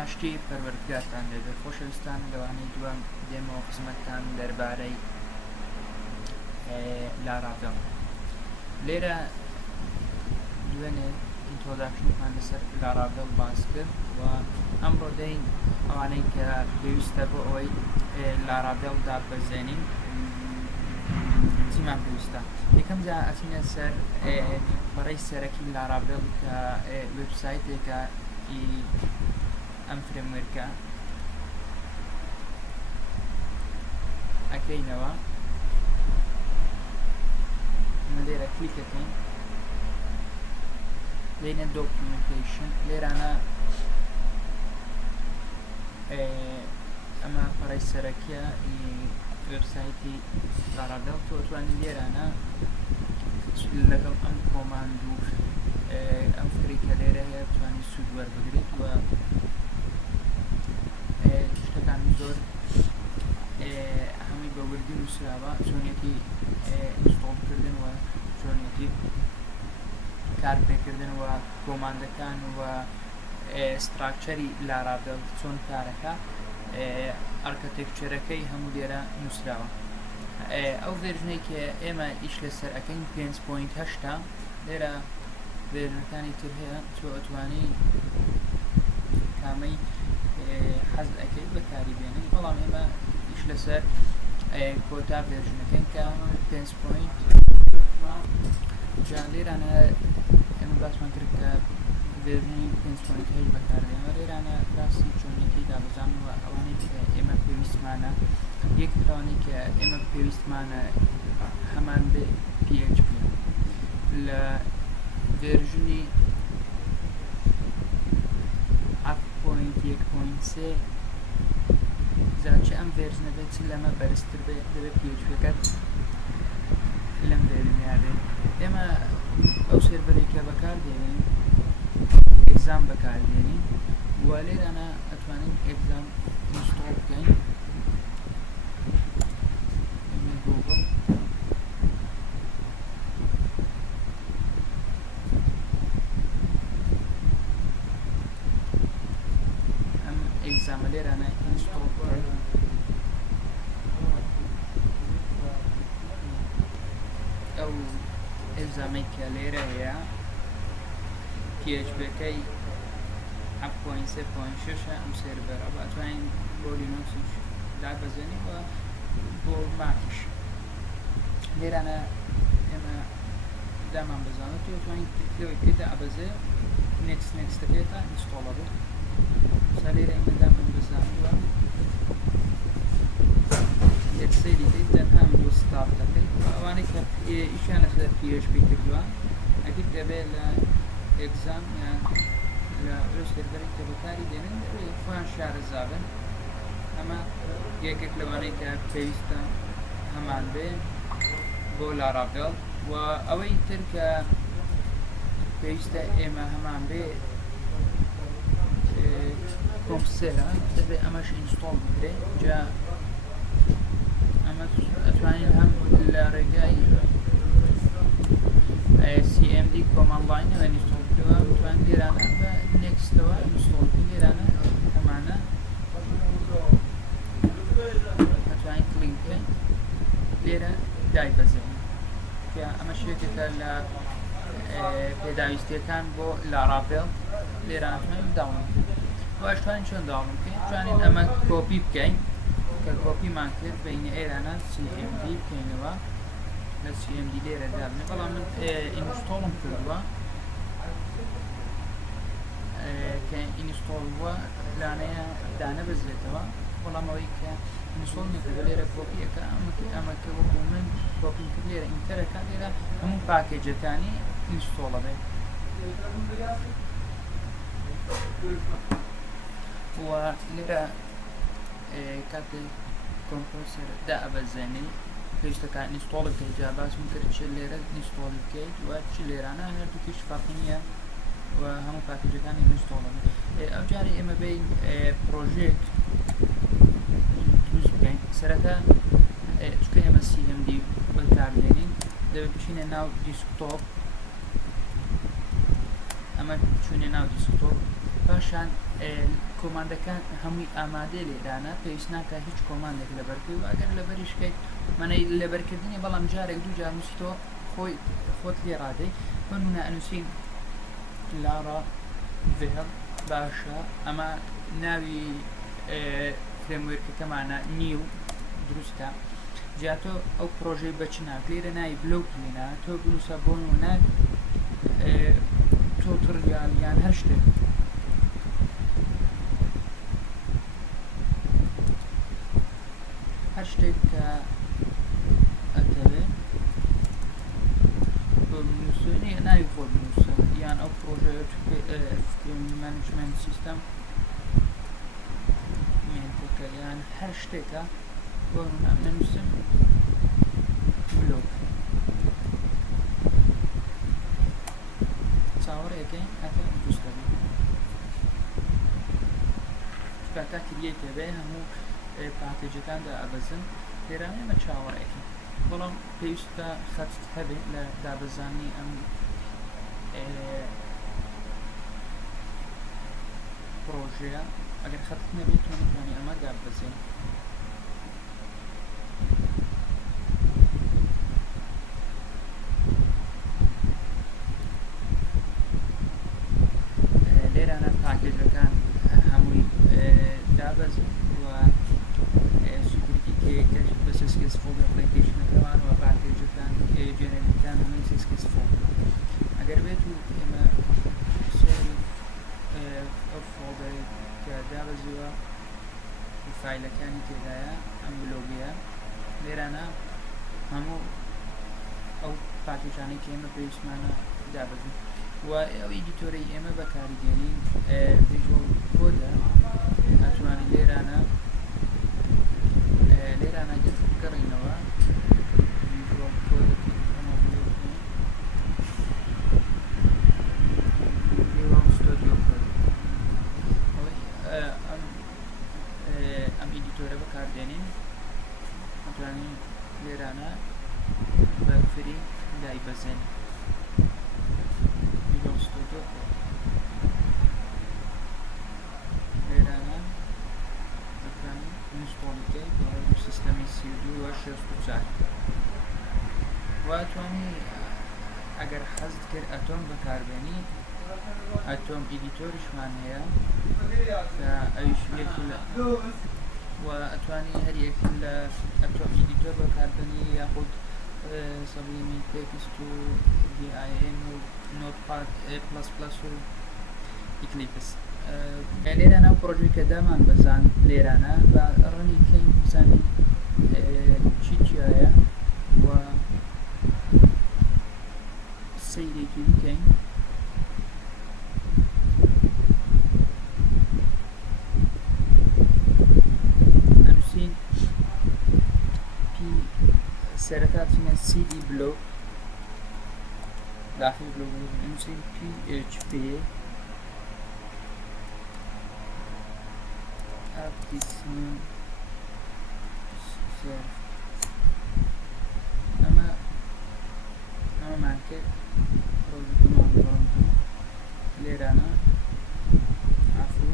ئاشتی پەروەردگارتان لێبێت. خۆشەویستان لەوانەی دووەم دێمەوە خزمەتتان دەربارەی لاراڤێڵ. لێرە دوێنێ ئینترۆداکشنمان لەسەر لاراڤێڵ باس کرد و ئەمڕۆ دەین ئەوانەی کە پێویستە بۆ ئەوەی لاراڤێڵ دابەزێنین چیمان پێویستە. یەکەم جا ئەچینە سەر بەڕێی سەرەکی لاراڤێڵ کە وێبسایتێکە ئەم فرێموێرکە ئەکەینەوە. لێرە کلیکەکەین، لێنە دۆکیومنتیشن، لێرانە ئەمە پەڕەی سەرەکیە وێبسایتی لاراڤێڵ. توانین لێرانە لەگەڵ ئەم کۆماند و ئەم فکری کە لێرە هەیە بتوانین سوود وەربگریت و شتەکان زۆر هەمووی بە وردی نووسراوە، چۆنێتی ئینستۆڵکردن و چۆنێتی کارپێکردن و کۆماندەکان و ستراکچەری لاراڤێڵ چۆن کارەکە، ئارکتێکچەرەکەی هەموو لێرە نووسراوە. ئەو ڤێرژنەی کە ئێمە ئیش لەسەر ئەەکەین 5.8 لێرە ڤێرژنەکانی تر هەیە، تۆ ئەتوانی کامەی حەز ئەەکەی بەکاری بێنی، بەڵام ئێمە ئیش لەسەر کۆتا ڤێرژنەکەین کە 5. جا لێرانە ئێمە باسمان کرد کە ڤێرژنی 5.8 بەکاردێنەوە. لێرانە باسی چۆنێتی دابەزانەوە ئەوانەی کە ئێمە پێویستمانە. یەک لەوانەی کە ئێمە پێویستمانە هەمان بێ PHP لە ڤێرژنی 7.1.3 زاچە ئەم ڤێرژنە بێت لەمە بەرزتر دەبێت PHP-کەت لەم ڤێرژنیا بێت. ئێمە ئەو سێرڤەرێک کە بەکاردێنین ئێگزام بەکاردێنین و لێرانە ئەتوانین ئێگزام ئینستۆڵ بکەین. گوگڵ ئەم ئێگزامە لێرانە ئینستۆڵ بکەین. ئەو ئێگزامەی کە لێرە هەیە PHP-کەی 7.3.6 ئەم سێرڤەرە ئەتوانین بۆ لینوکسیش دابەزێنین و بۆ ماکیش. لێرانە ئێمە دامان بەزانێت و توانین کلیکەوەی پێدا ئەبەزێ نێکستەکەیتە ئینستۆڵە بێت. سا لێرە ئێمە دامان بەزانوە یەک سەیری دەیت تەنها بۆ ستارت دەکەیت. ئەوانەی کە ئیشیان لەسەر PHP کردووە ئەگەر دەبێت لە ئێگزام یان لە سێرڤەرێک کە بەکاری دێنن دەبێت خۆیان شارەزا بن. ئەمە یەکێک لەوانەی کە پێویستە هەمان بێ بۆ لاراڤێڵ. و ئەوەی تر کە پێویستە ئێمە هەمان بێ کۆمپسێرە دەبێت ئەمەش ئینستۆڵ بکرێت. جا ئەمە ئەتوانین هەم لە ڕێگای CMD کۆماند لاینەوە ئینستۆڵ بکەوە، بتوانین لێرانە بە نێکستەوە ئینستۆڵ بکەین. لێرانە هەمانە ئەتوانین کلیک بکەین، لێرە دایبەزێنین کە ئەمە شتێکێکە لە پێداویستیەکان بۆ لاراڤێڵ. لێرە ئەتوانین داوڵ بکەین. ئەتوانین چۆن داوڵ بکەین؟ ئەتوانین ئەمە کۆپی بکەین کە کۆپیمان کرد بینە ئێرانە CMD بکەینەوە، لە CMD لێرە دابنێ. بەڵام من ئینستۆڵم کردووە کە ئینستۆڵ بووە لانەیە دانەبەزێتەوە، بەڵام ئەوەی کە ئینستۆڵ نەکردووە لێرە کۆپیەکە ئەمە کە وەکو من کۆپیم کرد لێرە ئینتەرەکە لێرە هەموو پاکێجەکانی ئینستۆڵە بێت. و لێرە کاتێک کۆمپۆسەر دائەبەزێنی پێویستەکە ئینستۆڵ بکەیت. جا باسم کرد چ لێرە ئینستۆڵ بکەیت و چ لێرانە هەردووکیش فەرقی نییە و هەموو پاکێجەکانی ئینستۆڵە بێت. ئەو جارێ ئێمە بین پرۆژێک دروست بکەین. سەرەتا چکە ئێمە CMD بەکاردێنین دەبێت بچینە ناو دیسکتۆپ. ئەمە چوونە ناو دیسکتۆپ، پاشان کۆماندەکان هەمووی ئامادە لێرانە پێویست ناکە هیچ کۆماندێک لەبەرکەوی و ئەگەر لەبەریشکەیت منەی لەبەرکردنی بەڵام جارێک دوو جار نووسیتەوە خۆت لێ ڕادەی بەنمونە ئەنووسین لارا ڤێڵ باشە ئەمە ناوی فرێموێرکەکەمانە نیو دروستە جا تۆ ئەو پرۆژەی بەچ ناک لێرە ناوی بلۆک لێنا تۆ بنووسە بۆ نمونە تۆتڕیال یان هەر شتێک هەر شتێک کە ئەتەوێت بۆ بنووسێنی ناوی خۆ بنووسە یان ئەو پرۆژە مانجمنت سیستەم مێنتەکە یان هەر شتێکە بۆ نەنووسم بلۆک چاوەڕێەکەی ئەتە دروستە بێت کاتا کریەتە بێ هەموو پاکێجەکاندا ئەبەزن لێرانە ئەمە چاوەڕێکی بەڵام پێویستە خەت هەبێت لە دابەزانی ئەم پرۆژەیە ئەگەر خەت نەبێت تۆ نتوانێت ئەمە دابەزێن لێرانە پاکێجەکان هەمووی دابەزن و سکیوریتی کێکەش بە سسکس فۆلدەر ئەپلیکیشنەکەمان و پاکێجەکان جێنەریتان هەمووی سسکس فۆلدەر ئەگەر بێت و ئێمە سێری ئەو فۆلدەرێک کە دابەزیوە فایلەکانی تێدایە ئەم بلۆگەیە لێرانە هەموو ئەو پاکێجانەی کە ئێمە پێویستمانە دابەزین و ئەو ئیدیتۆرەی ئێمە بەکاریگەری ڤیژوەڵ کۆدە ئەتوانین لێرانە گەڕینەوە ڤیژوەڵ کۆدەکەی ڤیژوەڵ ستودیۆ کۆد ئەم ئیدیتۆرە بەکاردێنین ئەتوانین لێرانە بە فری دایبەزێن لێرانە دەکرانی ئینستۆڵیکەی بۆ سیستەمی سی2 و 64 و ئەتوانی ئەگەر حەزت کرد ئەتۆم بەکاربێنی ئەتۆم ئیدیتۆریشمان هەیە کە ئەویش یەکی لە و ئەتوانی هەر یەکی لە ئەتۆم ئیدیتۆر بەکاربێنی یاخود سەبلیمی تێکست و VIM و نۆتپاد A++ و ئیکلیپس لێرانە ئەو پرۆژەی کە دامان بەزان لێرانە بە ڕەنی کەین بزانین چی چیایە و سەیرێکی بکەین ئەنووسین سەرەتا چینە CD بلۆک داخل بلۆک ئەنووسین PHP application ئەمەمان کرد ڕۆژەکەمان بڵند بوو لێرانە عەفو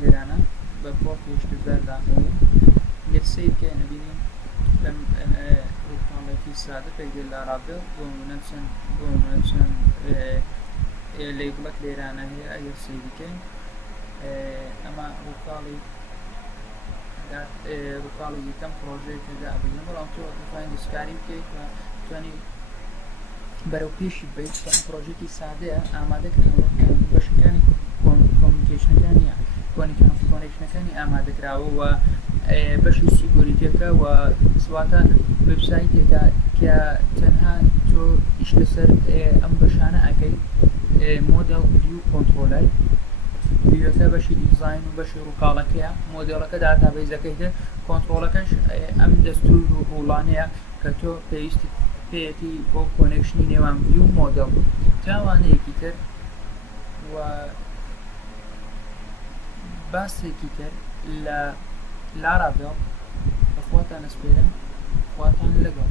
لێرانە بە پۆرتی 8000 داخلین لێت سەیر کە نەبینین لەم ڕووکاڵێکی سادە پێگەل لاڕابێ بۆ چەند لێبڵەک لێرانە هەیە ئەگەر سەیریکەین ئەمە ڕووکاڵی یەکەم پرۆژەیە کە دابینە بەڵام تۆ دەتوانین دەستکاری بکەیت و توانی بەرەو پێشی بیت ئەم پرۆژێکی سادەیە ئامادەکراوە بەشەکانی کۆنێکشنەکانی ئامادەکراوە و بەشی سیکۆریتیەکە و سواتە وێبسایتێکە کە تەنها تۆ ئیش لەسەر ئەم بەشانە ئەکەی مۆدێڵ ڤیو کۆنترۆلەر ڤیوەکە بەشی دیزاین و بەشی ڕووکاڵەکەیە مۆدێڵەکە داتابیزەکەیتە کۆنترۆلەکەش ئەم دەستور و ڕوڵانەیە کە تۆ پێویستی پێیەتی بۆ کۆنێکشنی نێوان ڤیو و مۆدێڵ تاوانەیەکی تر و باسێکی تر لە لارابێڵ بەخواتان ئەسپێرم خواتان لەگەڵ